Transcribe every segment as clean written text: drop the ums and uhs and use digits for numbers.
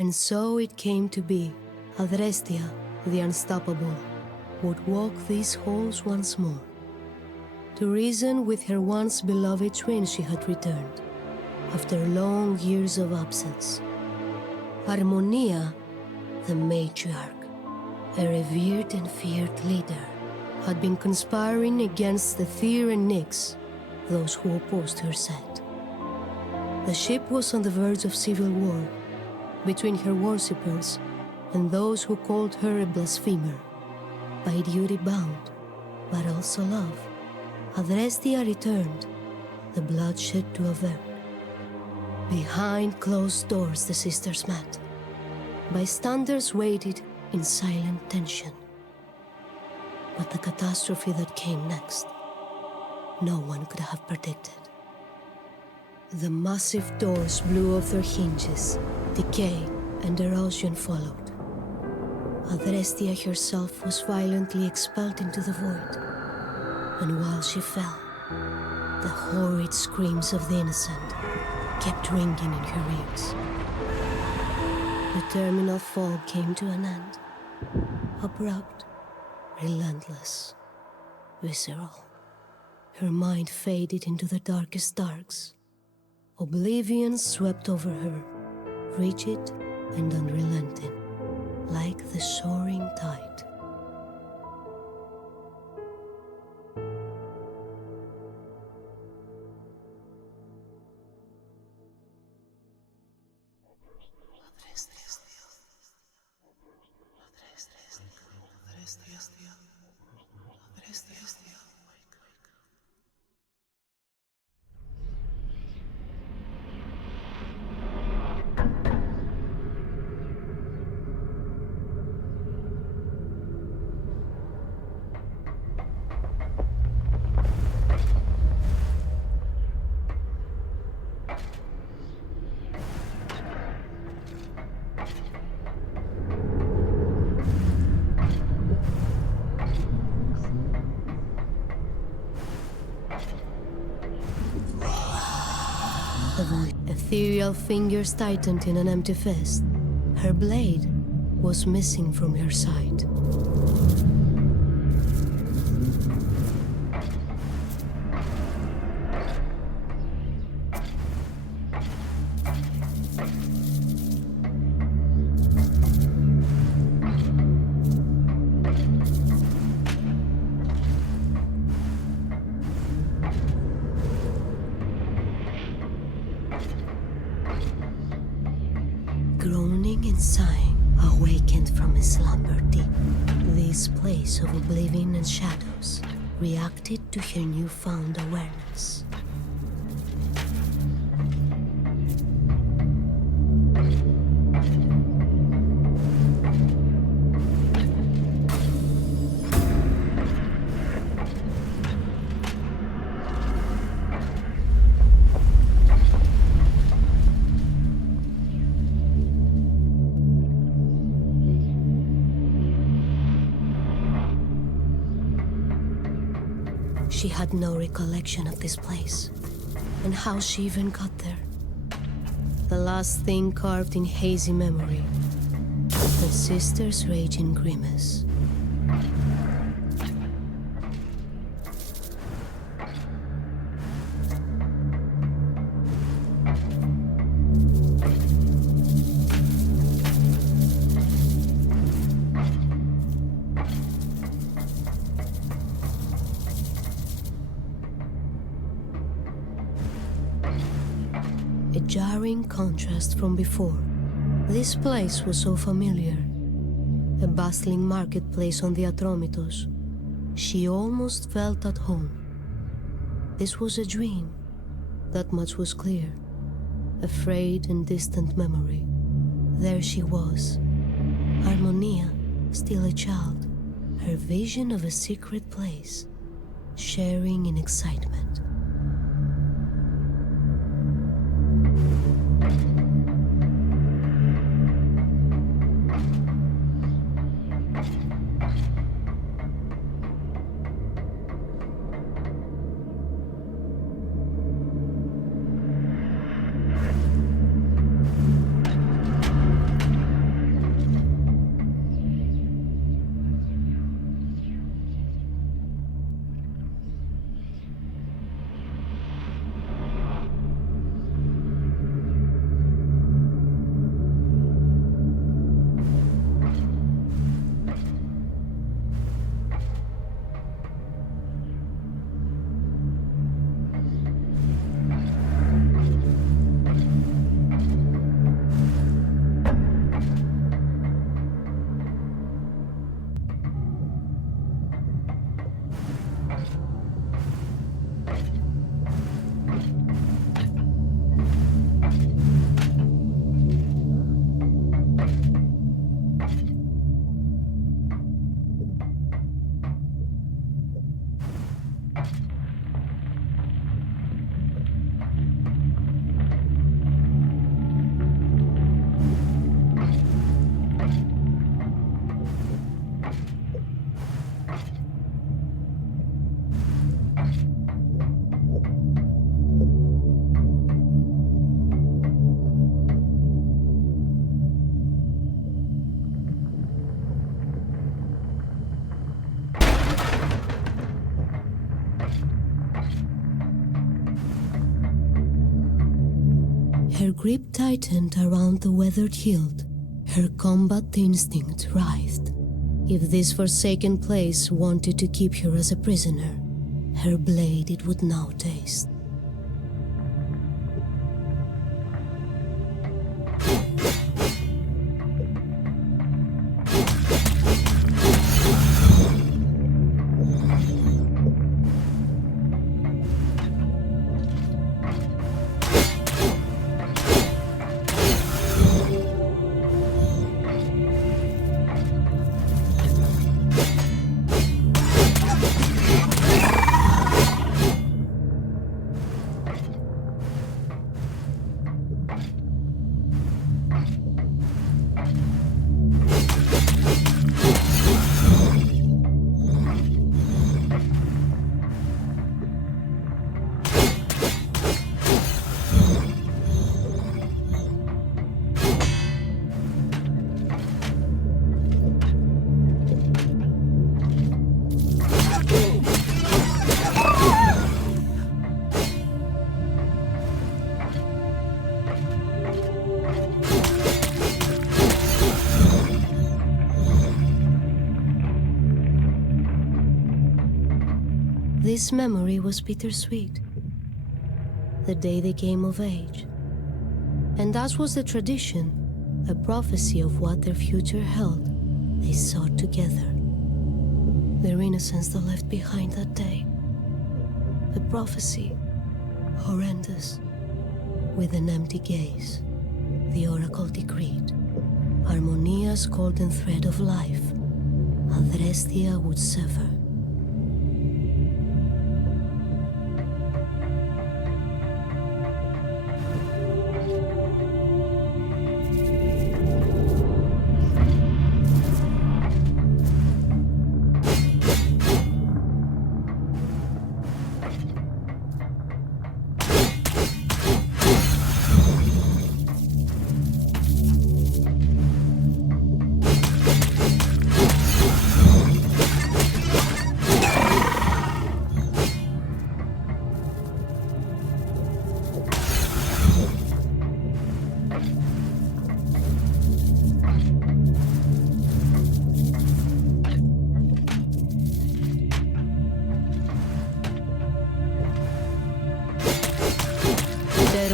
And so it came to be. Adrestia, the unstoppable, would walk these halls once more. To reason with her once beloved twin she had returned, after long years of absence. Harmonia, the matriarch, a revered and feared leader, had been conspiring against the Tyr and Nyx, those who opposed her set. The ship was on the verge of civil war, between her worshippers and those who called her a blasphemer. By duty bound, but also love, Adrestia returned, the bloodshed to avert. Behind closed doors the sisters met. Bystanders waited in silent tension. But the catastrophe that came next, no one could have predicted. The massive doors blew off their hinges, decay and erosion followed. Adrestia herself was violently expelled into the void, and while she fell, the horrid screams of the innocent kept ringing in her ears. The terminal fall came to an end, abrupt, relentless, visceral. Her mind faded into the darkest darks. Oblivion swept over her, rigid and unrelenting, like the soaring tide. Ethereal fingers tightened in an empty fist. Her blade was missing from her side. Groaning and sighing, awakened from his slumber deep, this place of oblivion and shadows reacted to her newfound awareness. She had no recollection of this place, and how she even got there. The last thing carved in hazy memory, her sister's raging grimace. A jarring contrast from before. This place was so familiar. A bustling marketplace on the Atromitos. She almost felt at home. This was a dream. That much was clear. A frayed and distant memory. There she was. Harmonia, still a child. Her vision of a secret place. Sharing in excitement. Her grip tightened around the weathered hilt. Her combat instinct writhed. If this forsaken place wanted to keep her as a prisoner, her blade it would now taste. This memory was bittersweet. The day they came of age. And as was the tradition, a prophecy of what their future held, they sought together. Their innocence they left behind that day. A prophecy, horrendous. With an empty gaze, the oracle decreed. Harmonia's golden thread of life, Adrestia would sever.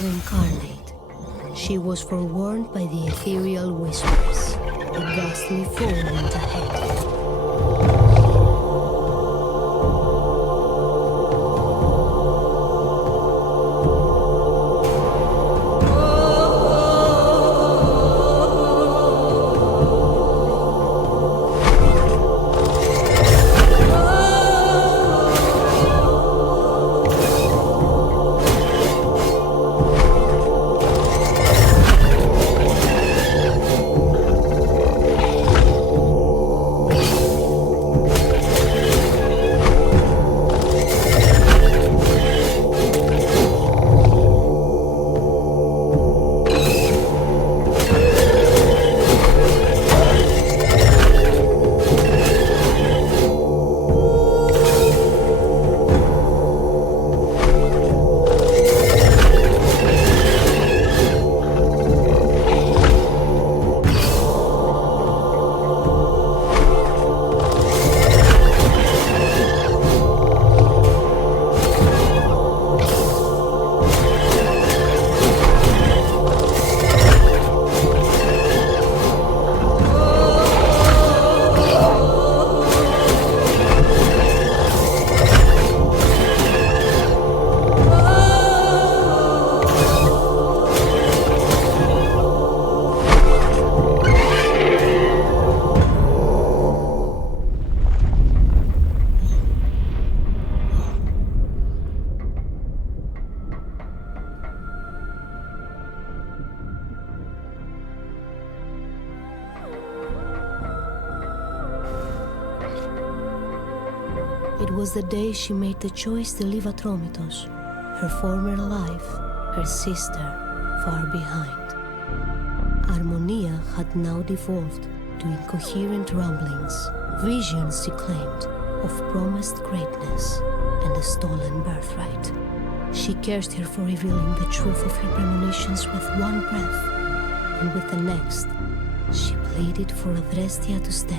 Incarnate, she was forewarned by the ethereal whispers. A ghastly foe went ahead. It was the day she made the choice to leave Atromitos, her former life, her sister, far behind. Harmonia had now devolved to incoherent ramblings, visions she claimed of promised greatness and a stolen birthright. She cursed her for revealing the truth of her premonitions with one breath, and with the next, she pleaded for Adrestia to stay.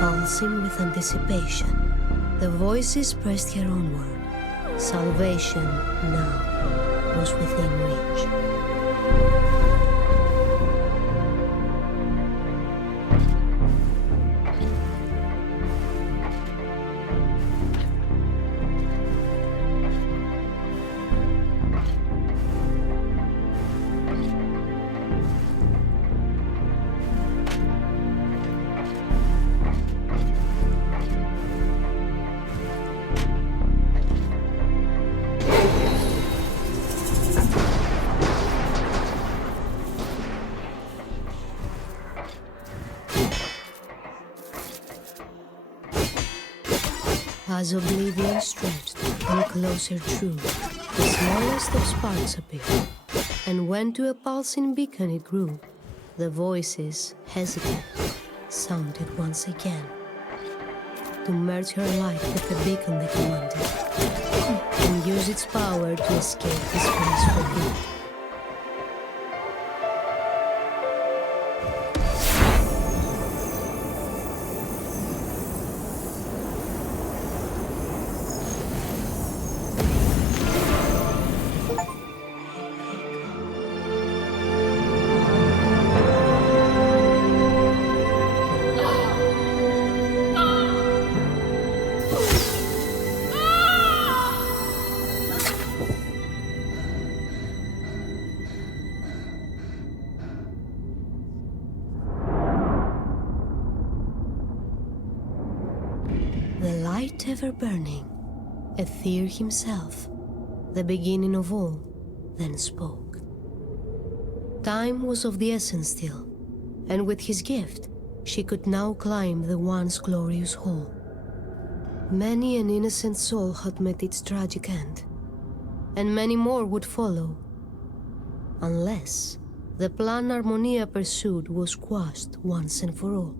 Pulsing with anticipation, the voices pressed her onward. Salvation now was within reach. As oblivion stretched and closer drew, the smallest of sparks appeared, and when to a pulsing beacon it grew, the voices, hesitant, sounded once again. To merge her light with the beacon they commanded, and use its power to escape this place for good. The light ever burning, Aether himself, the beginning of all, then spoke. Time was of the essence still, and with his gift, she could now climb the once glorious hall. Many an innocent soul had met its tragic end, and many more would follow, unless the plan Harmonia pursued was quashed once and for all.